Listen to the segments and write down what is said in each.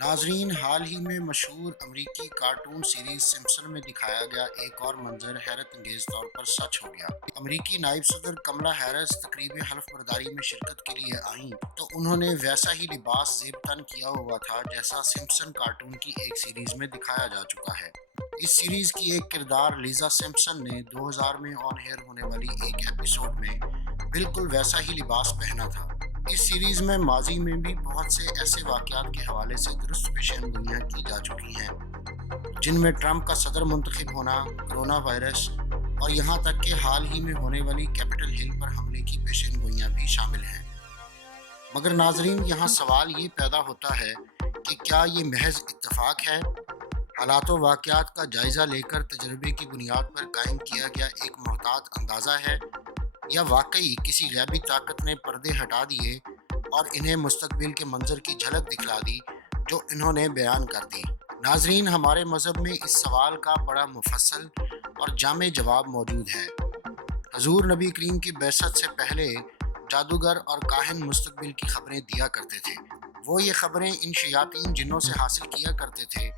नाजरीन, हाल ही में मशहूर अमरीकी कार्टून सीरीज सिम्पसन में दिखाया गया एक और मंजर हैरत अंगेज तौर पर सच हो गया। अमरीकी नायब सदर कमला हैरिस तकरीब हल्फ बर्दारी में शिरकत के लिए आईं तो उन्होंने वैसा ही लिबास जेब तन किया हुआ था जैसा सिम्पसन कार्टून की एक सीरीज में दिखाया जा चुका है। इस सीरीज की एक किरदार लीजा सिम्पसन ने 2000 में ऑन एयर होने वाली एक एपिसोड में बिल्कुल वैसा ही लिबास पहना था। इस सीरीज में माजी में भी बहुत से ऐसे वाकयात के हवाले से दुरुस्त पेशेनगोइयाँ की जा चुकी हैं जिनमें ट्रंप का सदर मुंतखब होना, कोरोना वायरस और यहाँ तक कि हाल ही में होने वाली कैपिटल हिल पर हमले की पेशेनगोइयाँ भी शामिल हैं। मगर नाजरीन, यहाँ सवाल ये पैदा होता है कि क्या ये महज इत्तफाक है, हालात व वाकयात का जायज़ा लेकर तजर्बे की बुनियाद पर कायम किया गया एक मोहतात अंदाज़ा है, या वाकई किसी गैबी ताकत ने पर्दे हटा दिए और इन्हें मुस्तकबिल के मंजर की झलक दिखला दी जो इन्होंने बयान कर दी। नाजरीन, हमारे मज़हब में इस सवाल का बड़ा मुफस्सल और जामे जवाब मौजूद है। हजूर नबी करीम की बैसत से पहले जादूगर और काहिन मुस्तकबिल की खबरें दिया करते थे। वो ये खबरें इन शयातीन जिन्नों से हासिल किया करते थे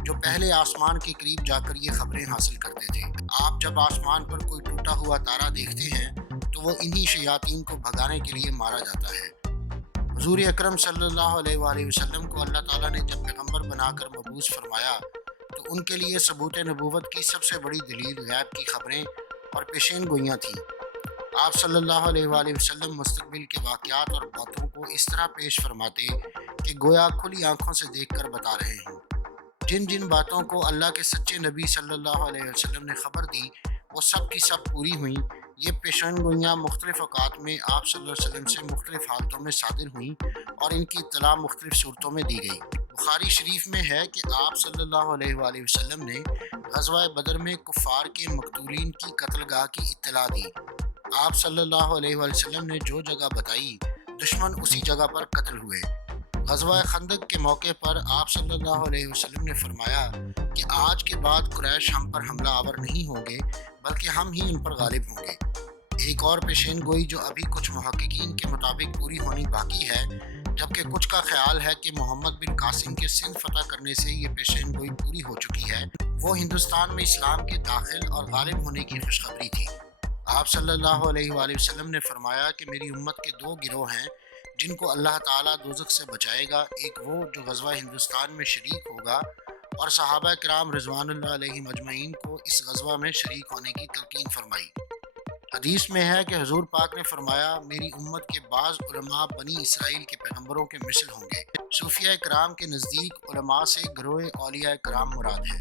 जो पहले आसमान के करीब जाकर ये खबरें हासिल करते थे। आप जब आसमान पर कोई टूटा हुआ तारा देखते हैं तो वो इन्हीं शयातीन को भगाने के लिए मारा जाता है। हुजूर अकरम सल्लल्लाहु अलैहि वसल्लम को अल्लाह ताला ने जब पैगंबर बनाकर मबूस फरमाया तो उनके लिए सबूत नबूवत की सबसे बड़ी दलील गैब की खबरें और पेशेन गोइयाँ थीं। आप सल्लल्लाहु अलैहि वसल्लम मुस्तकबिल के वाक़यात और बातों को इस तरह पेश फरमाते कि गोया खुली आंखों से देखकर बता रहे हों। जिन जिन बातों को अल्लाह के सच्चे नबी सल्लल्लाहु अलैहि वसल्लम ने खबर दी वो सब की सब पूरी हुई। ये पेशेनगोइयाँ मुख्तलिफ़ औक़ात में आप सल्लल्लाहु अलैहि वसल्लम से मुख्तलिफ़ हालतों में सादिर हुईं और इनकी इत्तला मुख्तलिफ़ सूरतों में दी गई। बुखारी शरीफ में है कि आप सल्लल्लाहु अलैहि वसल्लम ने ग़ज़वा बदर में कुफ़ार के मक़तूलीन की कत्लगाह की इत्तला दी। आप सल्लल्लाहु अलैहि वसल्लम ने जो जगह बताई दुश्मन उसी जगह पर कत्ल हुए। ग़ज़वा खंदक के मौके पर आप सल्लल्लाहु अलैहि वसल्लम ने फरमाया कि आज के बाद कुरैश हम पर हमला आवर नहीं होंगे बल्कि हम ही उन पर गालिब होंगे। एक और पेशेन गोई जो अभी कुछ मुहक्किकीन के मुताबिक पूरी होनी बाकी है, जबकि कुछ का ख्याल है कि मोहम्मद बिन कासिम के सिंध फतह करने से ये पेशेन गोई पूरी हो चुकी है, वो हिंदुस्तान में इस्लाम के दाखिल और गालिब होने की खुशखबरी थी। आप सल्लल्लाहु अलैहि वसल्लम ने फरमाया कि मेरी उम्मत के दो गिरोह हैं जिनको अल्लाह ताला दोज़ख से बचाएगा। एक वो जो ग़ज़वा हिंदुस्तान में शरीक होगा और सहाबा किराम रिज़वानुल्लाह अलैहिम अजमईन को इस ग़ज़वा में शरीक होने की तलकीन फरमाई। हदीस में है कि हुज़ूर पाक ने फरमाया, मेरी उम्मत के बाज़ उलमा बनी इसराइल के पैगंबरों के मिसल होंगे। सूफिया कराम के नज़दीक उलमा से गरोह औलिया कराम मुराद है।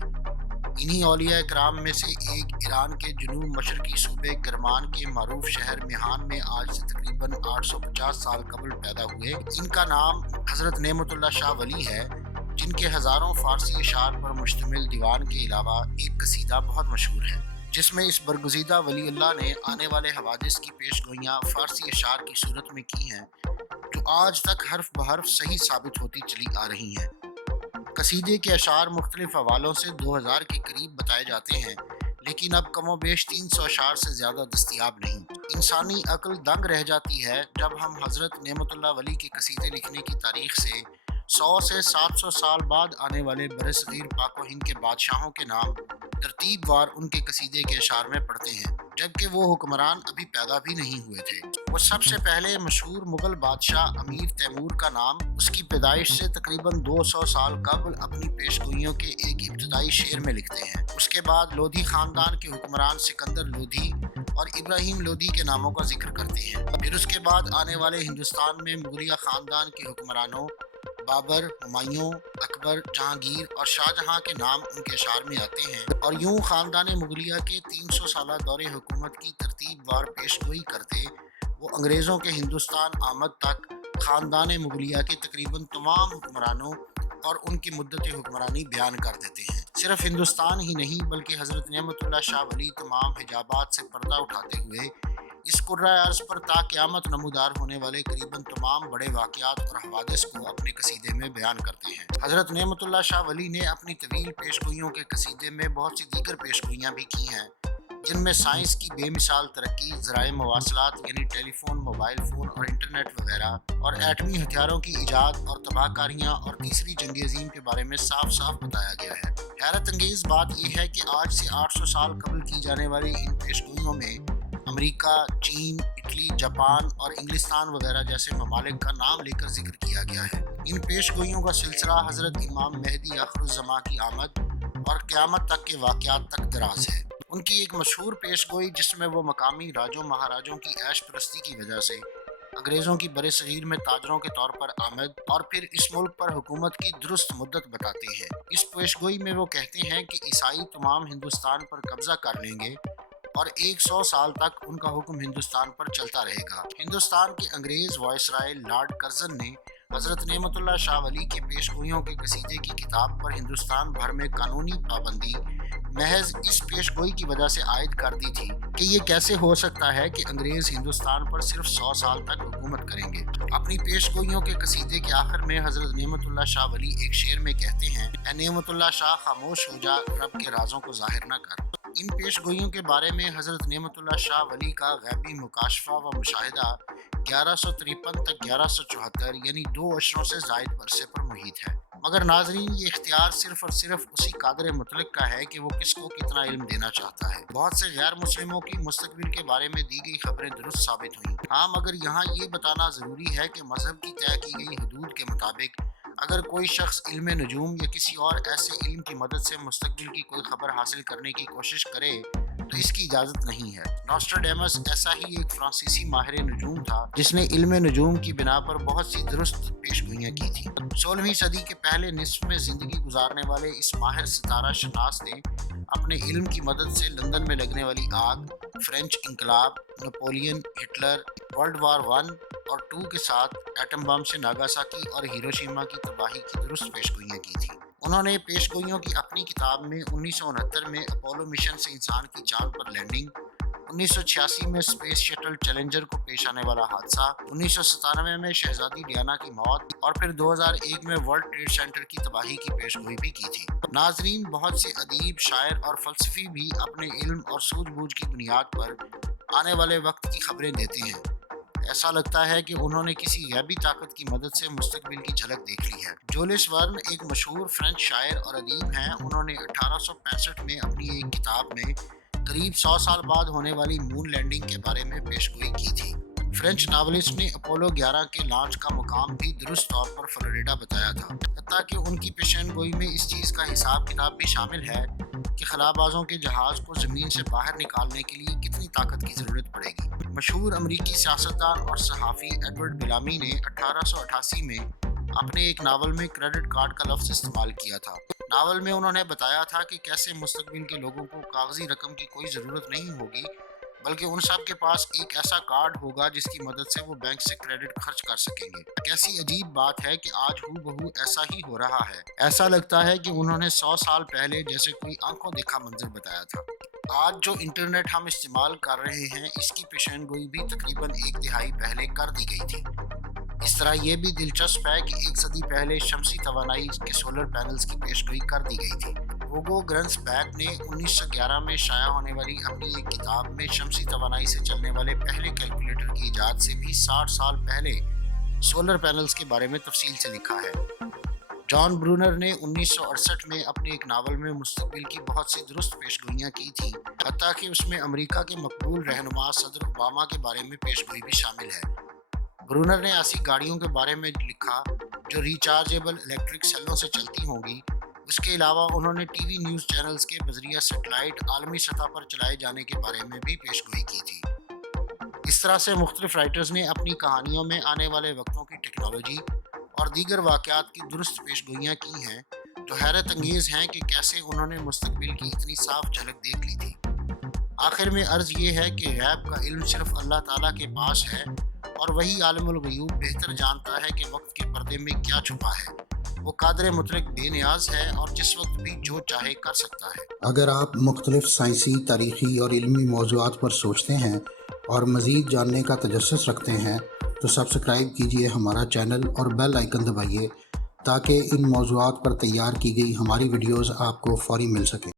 इन्हीं औलिया कराम में से एक ईरान के जुनूब मशरकी सूबे करमान के मारूफ शहर मेहान में आज से तकरीबन 850 साल कबल पैदा हुए। इनका नाम हज़रत नेमतुल्लाह शाह वली है, जिनके हज़ारों फ़ारसी अशार पर मुश्तमिल दीवान के अलावा एक कसीदा बहुत मशहूर है जिसमें इस बरगुज़ीदा वली अल्लाह ने आने वाले हवादिस की पेशगोइयाँ फ़ारसी अशार की सूरत में की हैं जो आज तक हर्फ बहर्फ सही साबित होती चली आ रही हैं। कसीदे के अशार मुख्तलिफ हवालों से 2000 के करीब बताए जाते हैं, लेकिन अब कमोबेश 300 अशार से ज़्यादा दस्तयाब नहीं। इंसानी अक्ल दंग रह जाती है जब हम हज़रत नेमतुल्लाह वली के कसीदे लिखने की तारीख से 100 से 700 साल बाद आने वाले बरसगीर पाक व हिंद के बादशाहों के नाम तरतीबवार उनके कसीदे के अशार में पढ़ते हैं, जबकि वो हुक्मरान अभी पैदा भी नहीं हुए थे। वो सबसे पहले मशहूर मुगल बादशाह अमीर तैमूर का नाम उसकी पैदाइश से तकरीबन 200 साल कबल अपनी पेशगोइयों के एक इब्तदाई शेर में लिखते हैं। उसके बाद लोधी खानदान के हुक्मरान सिकंदर लोधी और इब्राहिम लोधी के नामों का जिक्र करते हैं। फिर उसके बाद आने वाले हिंदुस्तान में मुगलिया खानदान के हुक्मरानों बाबर, हुमायूं, अकबर, जहांगीर और शाहजहां के नाम उनके अशार में आते हैं और यूं खानदान मुगलिया के 300 साल दौरे हुकूमत की तरतीबवार पेशगोई करते वो अंग्रेज़ों के हिंदुस्तान आमद तक खानदान मुगलिया के तकरीबन तमाम हुक्मरानों और उनकी मुद्दत हुक्मरानी बयान कर देते हैं। सिर्फ हिंदुस्तान ही नहीं बल्कि हज़रत नेमतुल्लाह शाह वली तमाम हिजाबात से पर्दा उठाते हुए इस कुर्रा अर्ज़ पर ता क़यामत नमूदार होने वाले करीबन तमाम बड़े वाक़यात और हवादिस को अपने कसीदे में बयान करते हैं। हज़रत नेमतुल्लाह शाह वली ने अपनी तवील पेशगोइयों के कसीदे में बहुत सी दीगर पेशगोइयाँ भी की हैं जिन में साइंस की बेमिसाल तरक्की, ज़राए मवासलात यानी टेलीफोन, मोबाइल फ़ोन और इंटरनेट वगैरह, और एटमी हथियारों की ईजाद और तबाहकारियाँ और तीसरी जंग अज़ीम के बारे में साफ साफ बताया गया है। हैरत अंगेज़ बात यह है कि आज से 800 साल कबल की जाने वाली इन पेशगोइयों में अमेरिका, चीन, इटली, जापान और इंग्लिस्तान वगैरह जैसे ममालिक का नाम लेकर जिक्र किया गया है। इन पेशगोइयों का सिलसिला हज़रत इमाम मेहदी आखिरुज़्ज़मा की आमद और क़यामत तक के वाक़यात तक दराज है। उनकी एक मशहूर पेशगोई जिसमें वो मकामी राजों महाराजों की ऐश परस्ती की वजह से अंग्रेज़ों की बरे-सग़ीर में ताजरों के तौर पर आमद और फिर इस मुल्क पर हुकूमत की दुरुस्त मुद्दत बताते हैं। इस पेशगोई में वो कहते हैं कि ईसाई तमाम हिंदुस्तान पर कब्जा कर लेंगे और 100 साल तक उनका हुक्म हिंदुस्तान पर चलता रहेगा। हिंदुस्तान के अंग्रेज़ वायसराय लॉर्ड कर्ज़न ने हज़रत नेमतुल्लाह शाह वली के पेशगोइयों के कसीदे की किताब पर हिंदुस्तान भर में कानूनी पाबंदी महज इस पेशगोई की वजह से आयद कर दी थी कि ये कैसे हो सकता है कि अंग्रेज़ हिंदुस्तान पर सिर्फ 100 साल तक हुकूमत करेंगे। अपनी पेशगोइयों के कसीदे के आखिर में हज़रत नेमतुल्लाह शाह वली एक शेर में कहते हैं, ऐ नेमतुल्लाह शाह खामोश हो जा, रब के राजों को जाहिर न कर। इन पेशगोइयों के बारे में हज़रत नेमतुल्लाह शाह वली का गैबी मुकाशफा व मुशाहिदा 1153 तक 1174 यानी 2 अशरों से ज़ायद अरसे पर मुहित है। मगर नाजरीन, ये इख्तियार सिर्फ और सिर्फ उसी कादर मुतलक का है कि वो किसको कितना इल्म देना चाहता है। बहुत से गैर मुस्लिमों की मुस्तकबिल के बारे में दी गई खबरें दुरुस्त साबित हुई। हाँ, मगर यहाँ ये बताना ज़रूरी है कि मजहब की तय की गई हदूद के मुताबिक अगर कोई शख्स इल्म नजूम या किसी और ऐसे इल्म की मदद से मुस्तकबिल की कोई खबर हासिल करने की कोशिश करे तो इसकी इजाज़त नहीं है। नॉस्ट्राडेमस ऐसा ही एक फ्रांसीसी माहिर नजूम था जिसने इल्म नजूम की बिना पर बहुत सी दुरुस्त पेशगोइयाँ की थी। 16वीं सदी के पहले निस्फ में ज़िंदगी गुजारने वाले इस माहिर सितारा शनास ने अपने इल्म की मदद से लंदन में लगने वाली आग, फ्रेंच इंकलाब, नेपोलियन, हिटलर, वर्ल्ड वार 1 और 2 के साथ एटम बम से नागासाकी और हिरोशिमा की तबाही की दुरुस्त पेशगोइयाँ की थी। उन्होंने पेशगोइयों की अपनी किताब में 1969 में अपोलो मिशन से इंसान की चांद पर लैंडिंग, 1986 में स्पेस शटल चैलेंजर को पेश आने वाला हादसा, 1997 में शहजादी डियाना की मौत और फिर 2001 में वर्ल्ड ट्रेड सेंटर की तबाही की पेशगोई भी की थी। नाजरीन, बहुत से अदीब, शायर और फलसफी भी अपने इल्म और सूझबूझ की बुनियाद पर आने वाले वक्त की खबरें देते हैं। ऐसा लगता है कि उन्होंने किसी गैबी ताकत की मदद से मुस्तकबिल की झलक देख ली है। जूलियस वर्न एक मशहूर फ्रेंच शायर और अदीब हैं। उन्होंने 1865 में अपनी एक किताब में करीब 100 साल बाद होने वाली मून लैंडिंग के बारे में पेशगोई की थी। फ्रेंच नावलिस्ट ने अपोलो 11 के लॉन्च का मुकाम भी दुरुस्त तौर पर फ्लोरिडा बताया था। हत्ता कि उनकी पेशेनगोई में इस चीज़ का हिसाब किताब भी शामिल है कि खलाबाजों के जहाज़ को ज़मीन से बाहर निकालने के लिए कितनी ताकत की ज़रूरत पड़ेगी। मशहूर अमरीकी सियासतदान और सहाफ़ी एडवर्ड बेलामी ने 1888 में अपने एक नावल में क्रेडिट कार्ड का लफ्ज़ इस्तेमाल किया था। नावल में उन्होंने बताया था कि कैसे मुस्तकबिल के लोगों को कागजी रकम की कोई ज़रूरत नहीं होगी, बल्कि उन सब के पास एक ऐसा कार्ड होगा जिसकी मदद से वो बैंक से क्रेडिट खर्च कर सकेंगे। कैसी अजीब बात है कि आज हूबहू ऐसा ही हो रहा है। ऐसा लगता है कि उन्होंने 100 साल पहले जैसे कोई आंखों देखा मंजर बताया था। आज जो इंटरनेट हम इस्तेमाल कर रहे हैं, इसकी पेशेनगोई भी तकरीबन 1 तिहाई पहले कर दी गई थी। इस तरह ये भी दिलचस्प है कि 1 सदी पहले शमसी तवानाई के सोलर पैनल्स की पेशगोई कर दी गई थी। हुगो ग्रंसबैक ने 1911 में शाया होने वाली अपनी एक किताब में शमसी तवानाई से चलने वाले पहले कैलकुलेटर की इजाद से भी 60 साल पहले सोलर पैनल्स के बारे में तफसील से लिखा है। जॉन ब्रूनर ने 1968 में अपने एक नावल में मुस्तकबिल की बहुत सी दुरुस्त पेशगोइयाँ की थी, हत्ता कि उसमें अमेरिका के मकबूल रहनुमा सदर ओबामा के बारे में पेशगोई भी शामिल है। ब्रूनर ने ऐसी गाड़ियों के बारे में लिखा जो रिचार्जेबल इलेक्ट्रिक सेलों से चलती होंगी। उसके अलावा उन्होंने टीवी न्यूज़ चैनल्स के बजरिया सेटेलाइट आलमी सतह पर चलाए जाने के बारे में भी पेशगोई की थी। इस तरह से मुख्तलिफ राइटर्स ने अपनी कहानियों में आने वाले वक्तों की टेक्नोलॉजी और दीगर वाक़यात की दुरुस्त पेशगोइयाँ की हैं, जो हैरत अंगेज़ हैं कि कैसे उन्होंने मुस्तकबिल की इतनी साफ झलक देख ली थी। आखिर में अर्ज़ ये है कि गैब का इल्म सिर्फ अल्लाह ताला के पास है और वही आलिमुल ग़यूब बेहतर जानता है कि वक्त के पर्दे में क्या छुपा है। वो कादर मुतलक बेनियाज है और जिस वक्त भी जो चाहे कर सकता है। अगर आप मुख्तलिफ साइंसी, तारीख़ी और इल्मी मौज़ूआत पर सोचते हैं और मज़ीद जानने का तजस्सुस रखते हैं तो सब्सक्राइब कीजिए हमारा चैनल और बेल आइकन दबाइए ताकि इन मौज़ूआत पर तैयार की गई हमारी वीडियोज़ आपको फ़ौरी मिल सकें।